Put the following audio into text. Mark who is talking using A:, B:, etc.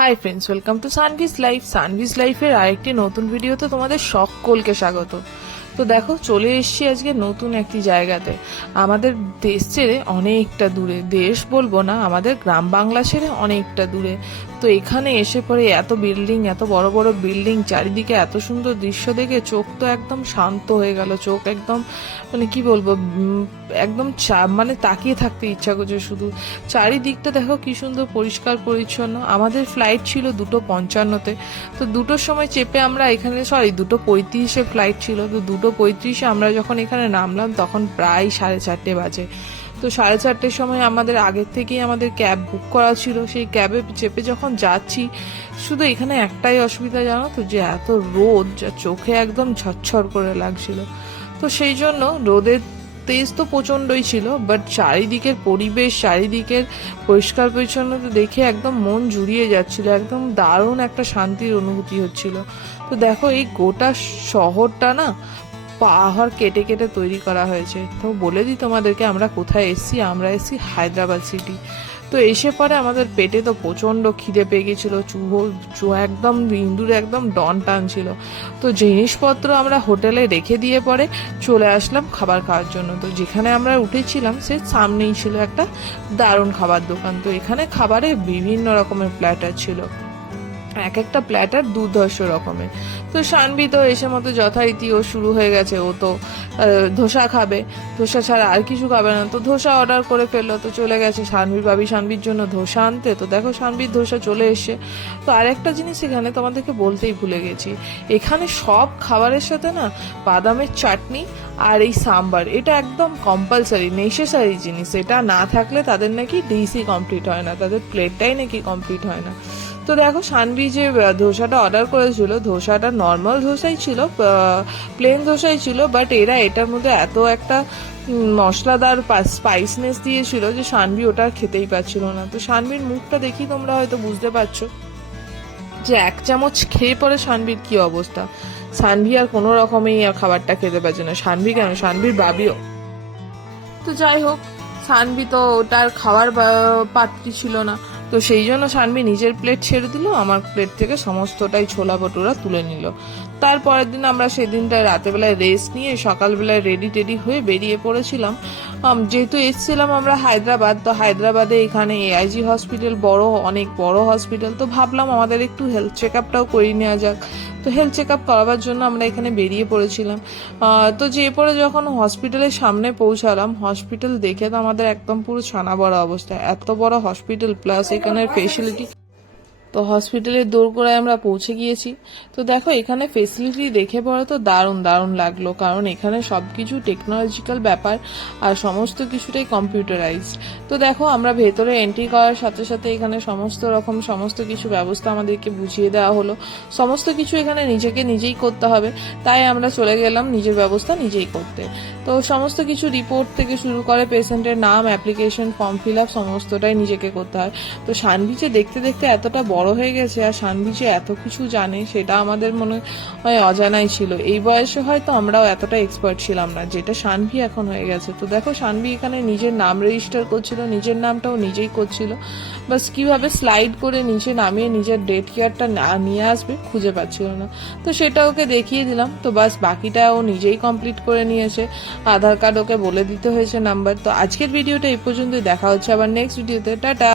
A: Hi friends welcome to Sanvi's life Sanvi's লাইফের আরেকটি নতুন ভিডিওতে তোমাদের সকলকে স্বাগত। তো দেখো, চলে এসেছি আজকে নতুন একটি জায়গাতে। আমাদের দেশ ছেড়ে অনেকটা দূরে। দেশ বলব না, আমাদের গ্রাম বাংলা ছেড়ে অনেকটা দূরে। তো এখানে এসে পরে এত বিল্ডিং, এত বড় বড় বিল্ডিং, চারিদিকে এত সুন্দর দৃশ্য দেখে চোখ তো একদম শান্ত হয়ে গেল। চোখ একদম মানে কি বলব একদম মানে তাকিয়ে থাকতে ইচ্ছা করছে শুধু। চারিদিকটা দেখো কি সুন্দর পরিষ্কার পরিচ্ছন্ন। আমাদের ফ্লাইট ছিল দুটো পঞ্চান্নতে। তো দুটোর সময় চেপে আমরা এখানে সরি দুটো পঁয়ত্রিশে ফ্লাইট ছিল। তো দুটো পঁয়ত্রিশে আমরা যখন এখানে নামলাম, তখন প্রায় সাড়ে চারটে বাজে। তো সাড়ে চারটের সময় আমাদের আগের থেকেই আমাদের ক্যাব বুক করা ছিল। সেই ক্যাবে চেপে যখন যাচ্ছি, শুধু এখানে একটাই অসুবিধা জানো তো, যে এত রোদ, যা চোখে একদম ঝরঝর করে লাগছিল। তো সেই জন্য রোদের তেজ তো প্রচণ্ডই ছিল বাট চারিদিকের পরিবেশ, চারিদিকের পরিষ্কার পরিচ্ছন্নতা দেখে একদম মন জুড়িয়ে যাচ্ছিল। একদম দারুণ একটা শান্তির অনুভূতি হচ্ছিল। তো দেখো এই গোটা শহরটা না পাহাড় কেটে কেটে তৈরি করা হয়েছে। তো বলে দিই তোমাদেরকে, আমরা কোথায় এসেছি? আমরা এসেছি হায়দ্রাবাদ সিটি। তো এসে পরে আমাদের পেটে তো প্রচণ্ড খিদে পেয়ে গেছিল, চুহ একদম ইন্দুর একদম ডন টানছিল তো জিনিসপত্র আমরা হোটেলে রেখে দিয়ে পরে চলে আসলাম খাবার খাওয়ার জন্য। তো যেখানে আমরা উঠেছিলাম, সে সামনেই ছিল একটা দারুণ খাবার দোকান। তো এখানে খাবারে বিভিন্ন রকমের প্ল্যাটার ছিল। এক একটা প্ল্যাটার দুর্ধর্ষ রকমের। তো সানবি তো এসে মতো যথারীতি ও শুরু হয়ে গেছে। ও তো ধোসা খাবে। ধোসা ছাড়া আর কিছু খাবে না। তো ধোসা অর্ডার করে ফেলল। তো চলে গেছে সানবির ভাবি। সানবির জন্য ধোসা আনতে। তো দেখো সানবির ধোসা চলে এসছে। তো আরেকটা জিনিস এখানে তোমাদেরকে বলতেই ভুলে গেছি। এখানে সব খাবারের সাথে না বাদামের চাটনি আর এই সাম্বার। এটা একদম কম্পালসারি নেসেসারি জিনিস। এটা না থাকলে তাদের নাকি ডিসি কমপ্লিট হয় না। তাদের প্লেটটাই নাকি কমপ্লিট হয় না। তো দেখো সানভি যে ধোসাটা অর্ডার করেছিল, ধোসাটা নর্মাল ধোসাই ছিল প্লেন ধোসাই ছিল বাট এরা এটার মধ্যে এত একটা মশলাদার স্পাইসনেস দিয়েছিল যে সানভি ওটা খেতেই পাচ্ছিল না। তো সানভির মুখটা দেখি তোমরা হয়তো বুঝতে পারছ যে এক চামচ খেয়ে পরে সানভির কি অবস্থা। সানভি আর কোনো রকমেই আর খাবারটা খেতে পারছে না। সানভি কেন? সানভির বাবিও। তো যাই হোক সানভি তো ওটার খাওয়ার পাত্রী ছিল না। তো সেই জন্য সানভি নিজের প্লেট ছেড়ে দিল, আমার প্লেট থেকে সমস্তটাই ছোলা ভটুরা তুলে নিল। তারপরের দিন আমরা সেদিনটায় রাতেবেলায় রেস্ট নিয়ে সকালবেলায় রেডি টেডি হয়ে বেরিয়ে পড়েছিলাম। যেহেতু এসেছিলাম আমরা হায়দ্রাবাদ, তো হায়দ্রাবাদে এখানে এআইজি হসপিটাল বড়, অনেক বড় হসপিটাল তো ভাবলাম আমাদের একটু হেলথ চেক আপটাও করিয়ে নেওয়া যাক। তো হেলথ চেক আপ করাবার জন্য আমরা এখানে বেরিয়ে পড়েছিলাম। তো যে পরে যখন হসপিটালের সামনে পৌঁছালাম হসপিটাল দেখে তো আমাদের একদম পুরো ছানা বড় অবস্থা। এত বড় হসপিটাল প্লাস এখানের ফেসিলিটি তো হসপিটালের দোরগোড়ায় আমরা পৌঁছে গিয়েছি। তো দেখো, এখানে ফেসিলিটি দেখে পরে তো দারুণ দারুণ লাগল। কারণ এখানে সব কিছু টেকনোলজিক্যাল ব্যাপার আর সমস্ত কিছুটাই কম্পিউটারাইজড তো দেখো, আমরা ভেতরে এন্ট্রি করার সাথে সাথে এখানে সমস্ত রকম, সমস্ত কিছু ব্যবস্থা আমাদেরকে বুঝিয়ে দেওয়া হলো। সমস্ত কিছু এখানে নিজেকে নিজেই করতে হবে। তাই আমরা চলে গেলাম নিজের ব্যবস্থা নিজেই করতে। তো সমস্ত কিছু রিপোর্ট থেকে শুরু করে পেশেন্টের নাম অ্যাপ্লিকেশন ফর্ম ফিল আপ সমস্তটাই নিজেকে করতে হয়। তো সানভি যে দেখতে দেখতে এতটা বড় হয়ে গেছে আর সানভি যে এত কিছু জানে, সেটা আমাদের মনে হয় অজানাই ছিল। এই বয়সে হয়তো আমরাও এতটা এক্সপার্ট ছিলাম না, যেটা সানভি এখন হয়ে গেছে। তো দেখো, সানভি এখানে নিজের নাম রেজিস্টার করছিল, নিজের নামটাও নিজেই করছিল। বাস কীভাবে স্লাইড করে নিচে নামিয়ে নিজের ডেট কেয়ারটা নিয়ে আসবে খুঁজে পাচ্ছিল না। তো সেটা ওকে দেখিয়ে দিলাম। তো বাস বাকিটা ও নিজেই কমপ্লিট করে নিয়েছে। আধার কার্ড ওকে বলে দিতে হয়েছে নাম্বার তো আজকের ভিডিওটা এই পর্যন্তই। দেখা হচ্ছে আবার নেক্সট ভিডিওতে টাটা!